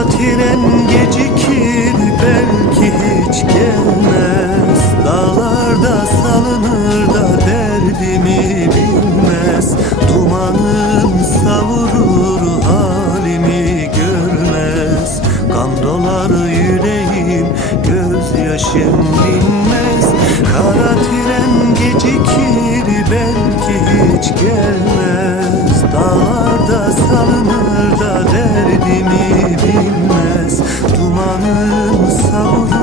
Kara tren gecikir belki hiç gelmez. Dağlarda salınır da derdimi bilmez. Dumanın savurur halimi görmez. Kan dolar yüreğim gözyaşım dinmez. Kara tren gecikir belki hiç gelmez. Dağlarda salınır da derdimi bilmez. Dumanın savurur